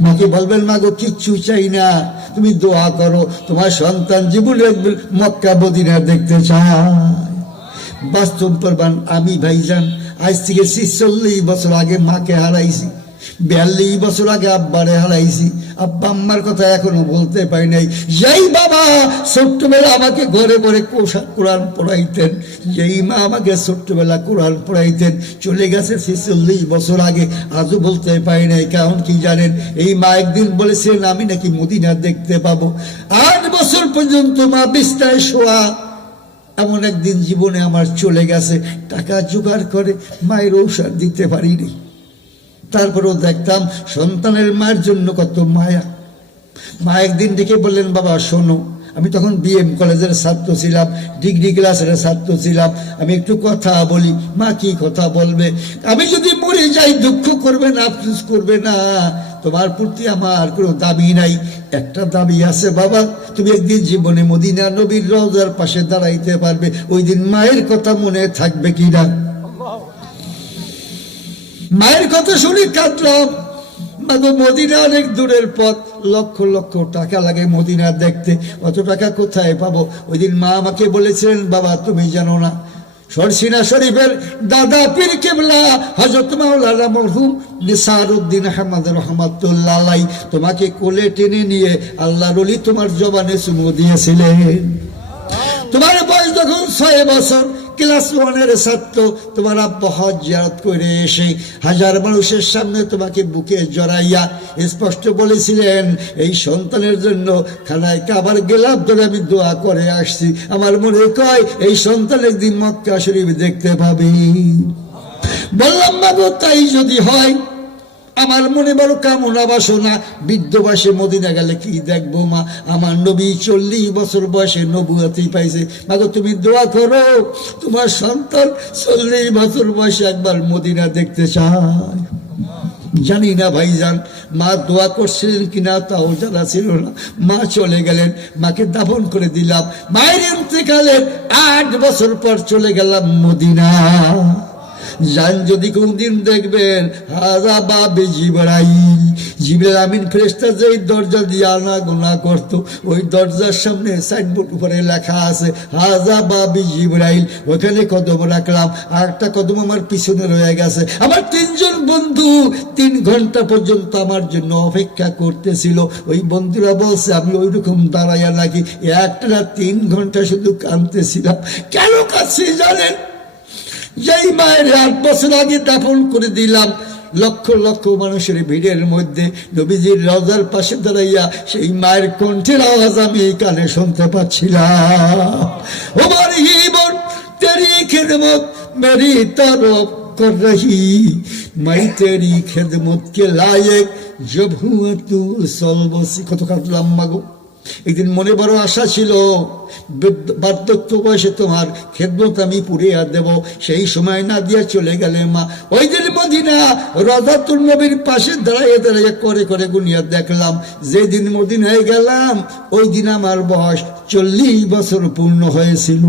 মাকে বলবেন মা গো কিচ্ছু চাই না। তুমি দোয়া করো, তোমার সন্তান জীবনে মক্কা মদিনা দেখতে চায়। বাস্তব প্রমাণ, আমি ভাইজান, আজ থেকে ছিচল্লিশ বছর আগে মাকে হারাইছি। বিয়াল্লিশ বছর আগে আব্বারে হারাইছি। আব্বা আম্মার কথা এখনও বলতে পারি নাই। যেই বাবা ছোট্টবেলা আমাকে ঘরে ঘরে কোষা- কোরআন পড়াইতেন, যেই মা আমাকে ছোট্টবেলা কোরআন পড়াইতেন, চলে গেছে ছেচল্লিশ বছর আগে। আজও বলতে পারি নাই, কারণ কি জানেন? এই মা একদিন বলেছিলেন আমি নাকি মদিনা দেখতে পাবো। আট বছর পর্যন্ত মা বিস্তায় শোয়া, এমন একদিন জীবনে আমার চলে গেছে। টাকা জোগাড় করে মায়ের ঔষধ দিতে পারিনি। তারপরেও দেখতাম সন্তানের মায়ের জন্য কত মায়া। মা একদিন ডেকে বললেন, বাবা, শোনো, আমি তখন বিএম কলেজের ছাত্র ছিলাম, ডিগ্রি ক্লাসের ছাত্র ছিলাম, আমি একটু কথা বলি। মা কি কথা বলবে? আমি যদি মরে যাই, দুঃখ করবে না, আফসোস করবে না। তোমার প্রতি আমার কোনো দাবি নাই। একটা দাবি আছে, বাবা, তুমি একদিন জীবনে মদিনা নবীর রওজার পাশে দাঁড়াইতে পারবে। ওই দিন মায়ের কথা মনে থাকবে কিনা? মায়ের কথা শুনে কাঁদলাম। মদিনা অনেক দূরের পথ। লক্ষ লক্ষ টাকা লাগে মদিনা দেখতে। অত টাকা কোথায় পাবো? ওই দিন মা আমাকে বলেছিলেন, বাবা, তুমি জানো না। সরসিনা শরীফের দাদা পীর কেবলা হজরত মাওলানা মরহুম নিসার উদ্দিন আহমদ রহমতুল্লাহ তোমাকে কোলে টেনে নিয়ে আল্লাহ রলি তোমার জবানে চুমু দিয়েছিলেন। তোমার বয়স যখন ছয় বছর ক্লাস ওয়ানের ছাত্র তোমার আব্বা হজ জিয়ারত করে এসে হাজার মানুষের সামনে তোমাকে বুকে জড়াইয়া স্পষ্ট বলেছিলেন, এই সন্তানের জন্য খানায় কাবার গেলাম ধরে আমি দোয়া করে আসছি। আমার মনে কয়, এই সন্তান একদিন মক্কা শরীফ দেখতে পাবি। বললাম, বাবু, তাই যদি হয় আমার মনে বড় কামনা বাসনা। বৃদ্ধ বয়সে মদিনা গেলে কি দেখব মা? আমার নবী চল্লিশ বছর বয়সে নবুয়াতি পাইছে। মাগো, তুমি দোয়া করো, তোমার সন্তান চল্লিশ বছর বয়সে একবার মদিনা দেখতে চায়। জানি না ভাইজান, মা দোয়া করছিলেন কিনা তাও জানা ছিল না। মা চলে গেলেন, মাকে দাফন করে দিলাম। মায়ের ইন্তেকালের আট বছর পর চলে গেলাম মদিনা। যান যদি কোনদিন দেখবেন, হাজা বাবে জিবরাইল। জিবরাইল আমিন ফেরেস্তা যেই দরজা দিয়ে আনা গোনা করতো, ওই দরজার সামনে সাইনবোর্ড উপরে লেখা আছে, হাজা বাবি জিবরাইল। ওখানে কদম রাখলাম আর একটা কদম আমার পিছনে রয়ে গেছে। আমার তিনজন বন্ধু তিন ঘণ্টা পর্যন্ত আমার জন্য অপেক্ষা করতেছিল। ওই বন্ধুরা বলছে, আমি ওই রকম দাঁড়াইয়া নাকি একটা তিন ঘণ্টা শুধু কাঁদতেছিলাম। কেন কাছে জানেন? যেই মায়ের আট বছর আগে দাফন করে দিলাম, লক্ষ লক্ষ মানুষের ভিড়ের মধ্যে নবীজির রাজার পাশে দাঁড়াইয়া সেই মায়ের কণ্ঠের আওয়াজ আমি এই কানে শুনতে পাচ্ছিলাম। কত কাটলাম মাগো একদিন মনে বড় আশা ছিল বার্ধক্য বয়সে তোমার খেদমত আমি পুরিয়া দেব, সেই সময় না দিয়া চলে গেলে মা। ওই দিন মদিনা রজাতুল নবীর পাশে দাঁড়াইয়া দাঁড়াইয়া করে করে গুনিয়া দেখলাম, যেদিন মদিনায় গেলাম, ওই দিন আমার বয়স চল্লিশ বছর পূর্ণ হয়েছিল।